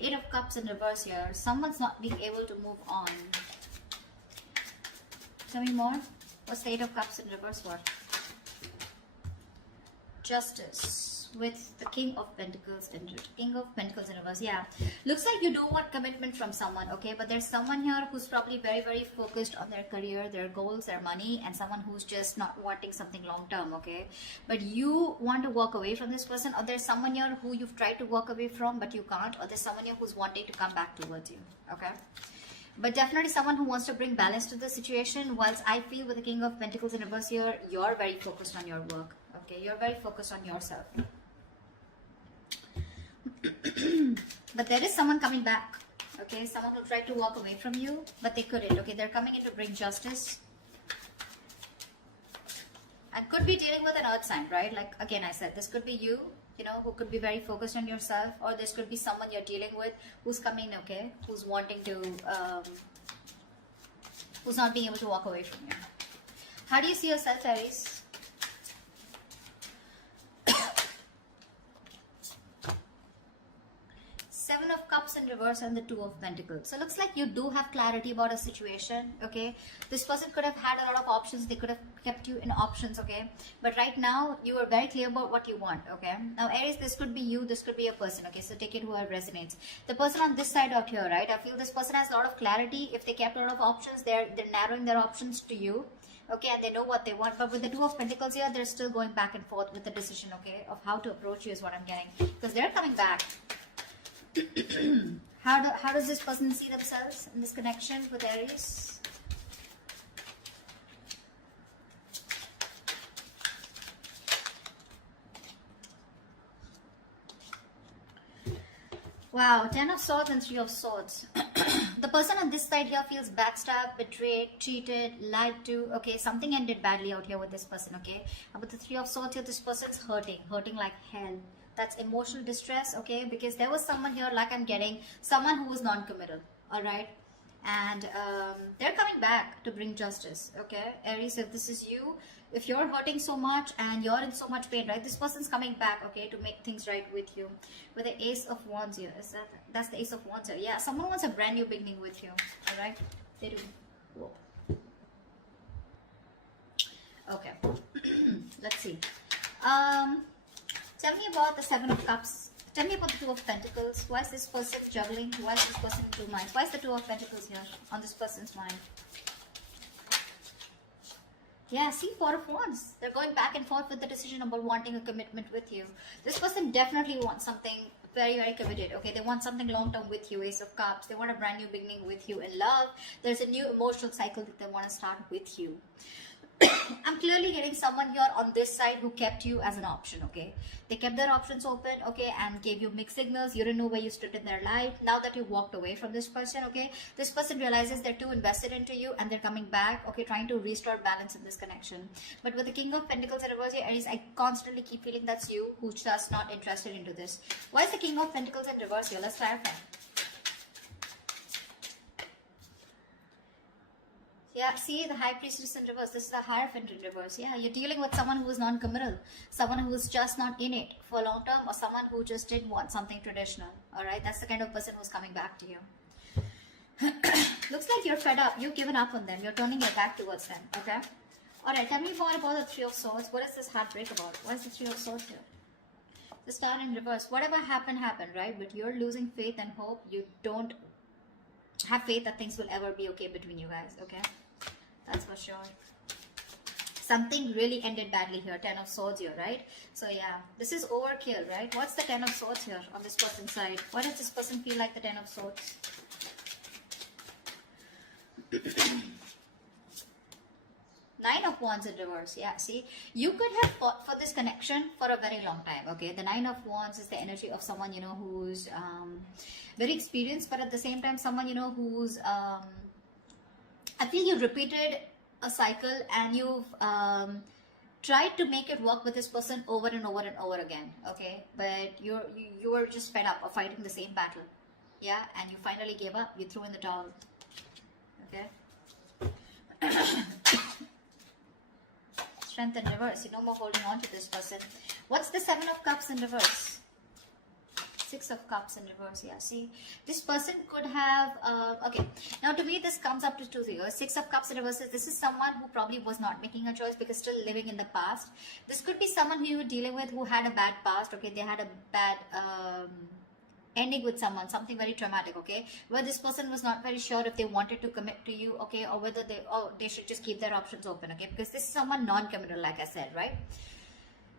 Eight of Cups in reverse here. Someone's not being able to move on. Tell me more. What's the Eight of Cups in reverse for? Justice with the King of Pentacles in reverse. Yeah, looks like you do want commitment from someone, okay, but there's someone here who's probably very, very focused on their career, their goals, their money, and someone who's just not wanting something long term, okay, but you want to walk away from this person, or there's someone here who you've tried to walk away from but you can't, or there's someone here who's wanting to come back towards you, okay. But definitely someone who wants to bring balance to the situation, whilst I feel with the King of Pentacles in reverse here, you're very focused on your work, okay, you're very focused on yourself. But there is someone coming back, okay, someone who tried to walk away from you but they couldn't, okay, they're coming in to bring justice, and could be dealing with an earth sign, right? Like again I said, this could be you, you know, who could be very focused on yourself, or this could be someone you're dealing with who's coming, okay, who's wanting to who's not being able to walk away from you. How do you see yourself, Aries? Seven of Cups in reverse and the Two of Pentacles. So looks like you do have clarity about a situation, okay. This person could have had a lot of options, they could have kept you in options, okay, but right now you are very clear about what you want, okay. Now Aries, this could be you, this could be a person, okay, so take it whoever resonates. The person on this side out here, right, I feel this person has a lot of clarity. If they kept a lot of options, they're narrowing their options to you, okay, and they know what they want. But with the Two of Pentacles here, they're still going back and forth with the decision, okay, of how to approach you is what I'm getting, because they're coming back. How does this person see themselves in this connection with Aries? Wow, 10 of Swords and 3 of Swords. The person on this side here feels backstabbed, betrayed, cheated, lied to. Okay, something ended badly out here with this person, okay? And with the 3 of Swords here, this person's hurting like hell. That's emotional distress, okay, because there was someone here, like I'm getting, someone who was non-committal, all right, and they're coming back to bring justice, okay. Aries, if this is you, if you're hurting so much and you're in so much pain, right, this person's coming back, okay, to make things right with you. With the Ace of Wands here, that's the Ace of Wands here. Yeah, someone wants a brand new beginning with you, all right, they do. Whoa. Okay. Let's see. Tell me about the Seven of Cups. Tell me about the Two of Pentacles. Why is this person juggling? Why is this person in two minds? Why is the Two of Pentacles here on this person's mind? Yeah, see, Four of Wands. They're going back and forth with the decision about wanting a commitment with you. This person definitely wants something very, very committed. Okay, they want something long-term with you. Ace of Cups. They want a brand new beginning with you in love. There's a new emotional cycle that they want to start with you. I'm clearly getting someone here on this side who kept you as an option, okay? They kept their options open, okay, and gave you mixed signals. You didn't know where you stood in their life. Now that you walked away from this person, okay, this person realizes they're too invested into you and they're coming back, okay, trying to restore balance in this connection. But with the King of Pentacles in reverse here, Aries, I constantly keep feeling that's you who's just not interested into this. Why is the King of Pentacles in reverse here? Let's clarify. Yeah, see, the High Priestess in reverse. This is the Hierophant in reverse. Yeah, you're dealing with someone who is non-committal, someone who is just not in it for long term, or someone who just didn't want something traditional. All right, that's the kind of person who's coming back to you. Looks like you're fed up. You've given up on them. You're turning your back towards them. Okay. All right. Tell me more about the Three of Swords. What is this heartbreak about? What is the Three of Swords here? The Star in reverse. Whatever happened, happened, right? But you're losing faith and hope. You don't have faith that things will ever be okay between you guys. Okay. That's for sure. Something really ended badly here. 10 of Swords here, right? So yeah, this is overkill, right? What's the 10 of Swords here on this person's side? Why does this person feel like the 10 of Swords? Nine of Wands in reverse. Yeah, see, you could have fought for this connection for a very long time, okay? The Nine of Wands is the energy of someone, you know, who's very experienced, but at the same time, someone, you know, who's I feel you repeated a cycle and you've tried to make it work with this person over and over and over again, okay? But you were just fed up of fighting the same battle, yeah? And you finally gave up. You threw in the towel, okay? Strength in reverse. You're no more holding on to this person. What's the Seven of Cups in reverse? Six of Cups in reverse. Yeah, see, this person could have, okay, now to me this comes up to two things. Six of Cups in reverse, this is someone who probably was not making a choice because still living in the past. This could be someone who you were dealing with who had a bad past, okay, they had a bad ending with someone, something very traumatic, okay, where this person was not very sure if they wanted to commit to you, okay, or whether they should just keep their options open, okay, because this is someone non-committal, like I said, right?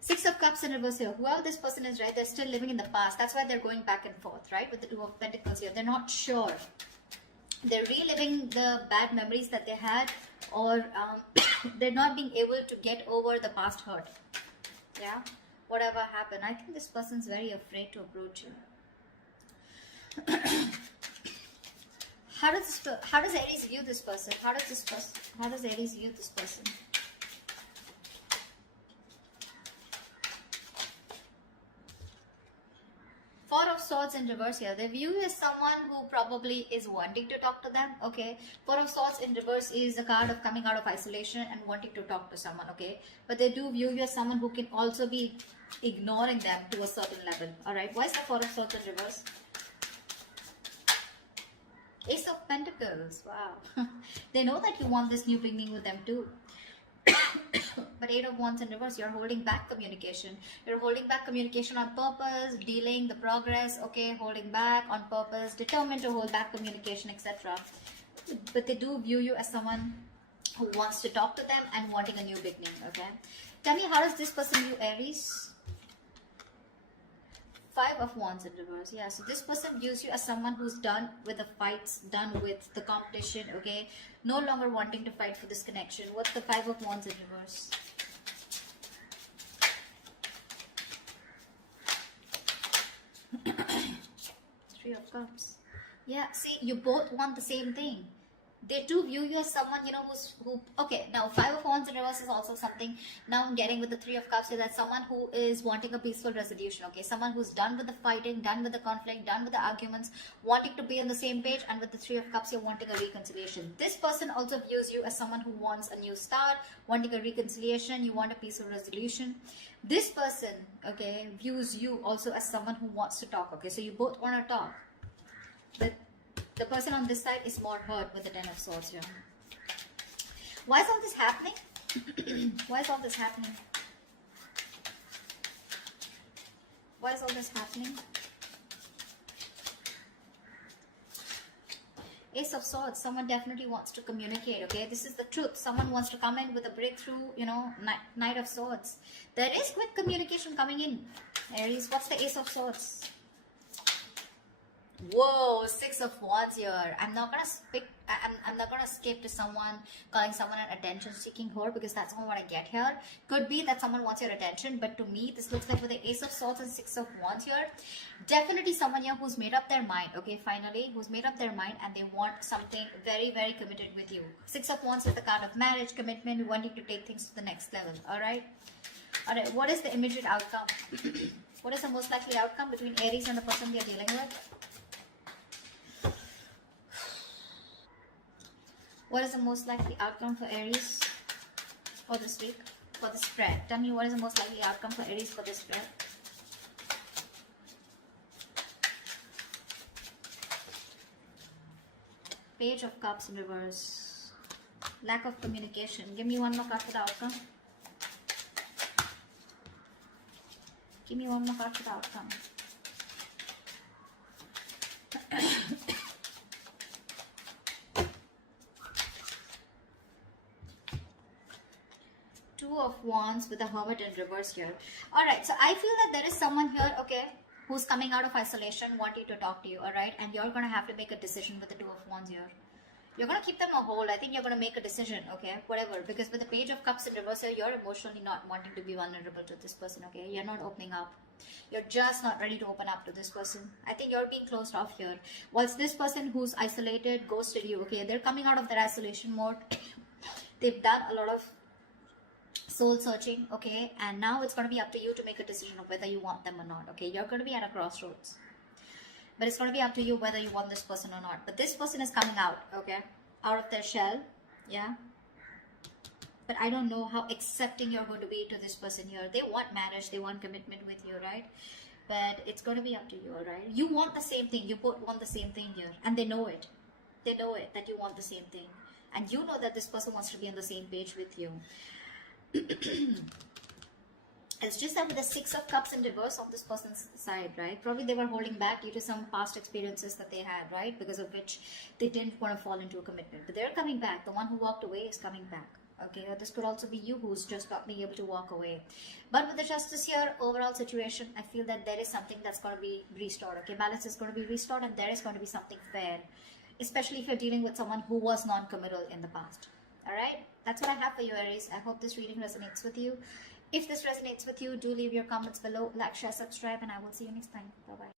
Six of Cups in reverse here. Whoever this person is, right, they're still living in the past. That's why they're going back and forth, right, with the Two of Pentacles here. They're not sure. They're reliving the bad memories that they had, or they're not being able to get over the past hurt. Yeah, whatever happened. I think this person's very afraid to approach you. How does Aries view this person? How does Aries view this person? Four of Swords in reverse here. They view you as someone who probably is wanting to talk to them, okay. Four of Swords in reverse is the card of coming out of isolation and wanting to talk to someone, okay. But they do view you as someone who can also be ignoring them to a certain level, alright. Why is the Four of Swords in reverse? Ace of Pentacles, wow. They know that you want this new beginning with them too. But Eight of Wands in reverse, you're holding back communication. You're holding back communication on purpose, dealing the progress, okay, holding back on purpose, determined to hold back communication, etc. But they do view you as someone who wants to talk to them and wanting a new beginning, okay. Tell me, how does this person view Aries? Five of Wands in reverse. Yeah, so this person views you as someone who's done with the fights, done with the competition, okay, no longer wanting to fight for this connection. What's the Five of Wands in reverse? Three of Cups. Yeah, see, you both want the same thing. They do view you as someone, you know, okay, now Five of Wands in reverse is also something, now I'm getting with the Three of Cups, is that someone who is wanting a peaceful resolution, okay, someone who's done with the fighting, done with the conflict, done with the arguments, wanting to be on the same page, and with the Three of Cups, you're wanting a reconciliation. This person also views you as someone who wants a new start, wanting a reconciliation, you want a peaceful resolution. This person, okay, views you also as someone who wants to talk, okay, so you both want to talk. But the person on this side is more hurt with the Ten of Swords here. Why is all this happening? Why is all this happening? Why is all this happening? Ace of Swords, someone definitely wants to communicate, okay? This is the truth. Someone wants to come in with a breakthrough, you know, Knight of Swords. There is quick communication coming in. Aries, what's the Ace of Swords? Whoa, Six of Wands here. I'm not gonna skip to someone calling someone an attention-seeking whore, because that's not what I get here. Could be that someone wants your attention, but to me, this looks like with the Ace of Swords and Six of Wands here, definitely someone here who's made up their mind. Okay, finally, who's made up their mind and they want something very, very committed with you. Six of Wands is the card of marriage, commitment, wanting to take things to the next level. All right. What is the immediate outcome? What is the most likely outcome between Aries and the person they are dealing with? What is the most likely outcome for Aries for this week, for the spread? Tell me, what is the most likely outcome for Aries for this spread? Page of Cups in reverse. Lack of communication. Give me one more card for the outcome. Give me one more card for the outcome. Two of Wands with the Hermit in reverse here. Alright, so I feel that there is someone here, okay, who's coming out of isolation, wanting to talk to you, alright? And you're going to have to make a decision with the Two of Wands here. You're going to keep them on hold. I think you're going to make a decision, okay, whatever. Because with the Page of Cups in reverse here, you're emotionally not wanting to be vulnerable to this person, okay? You're not opening up. You're just not ready to open up to this person. I think you're being closed off here. Whilst this person who's isolated, ghosted you, okay, they're coming out of their isolation mode. They've done a lot of soul searching, okay, and now it's going to be up to you to make a decision of whether you want them or not, okay. You're going to be at a crossroads, but it's going to be up to you whether you want this person or not. But this person is coming out, okay, out of their shell, yeah, but I don't know how accepting you're going to be to this person here. They want marriage, they want commitment with you, right? But it's going to be up to you, all right? You want the same thing. You both want the same thing here. And they know it. They know it, that you want the same thing. And you know that this person wants to be on the same page with you. It's just that with the Six of Cups in reverse on this person's side, right? Probably they were holding back due to some past experiences that they had, right? Because of which they didn't want to fall into a commitment. But they're coming back. The one who walked away is coming back. Okay, or this could also be you who's just not being able to walk away. But with the Justice here, overall situation, I feel that there is something that's going to be restored. Okay, balance is going to be restored and there is going to be something fair. Especially if you're dealing with someone who was non-committal in the past. Alright, that's what I have for you, Aries. I hope this reading resonates with you. If this resonates with you, do leave your comments below, like, share, subscribe, and I will see you next time. Bye-bye.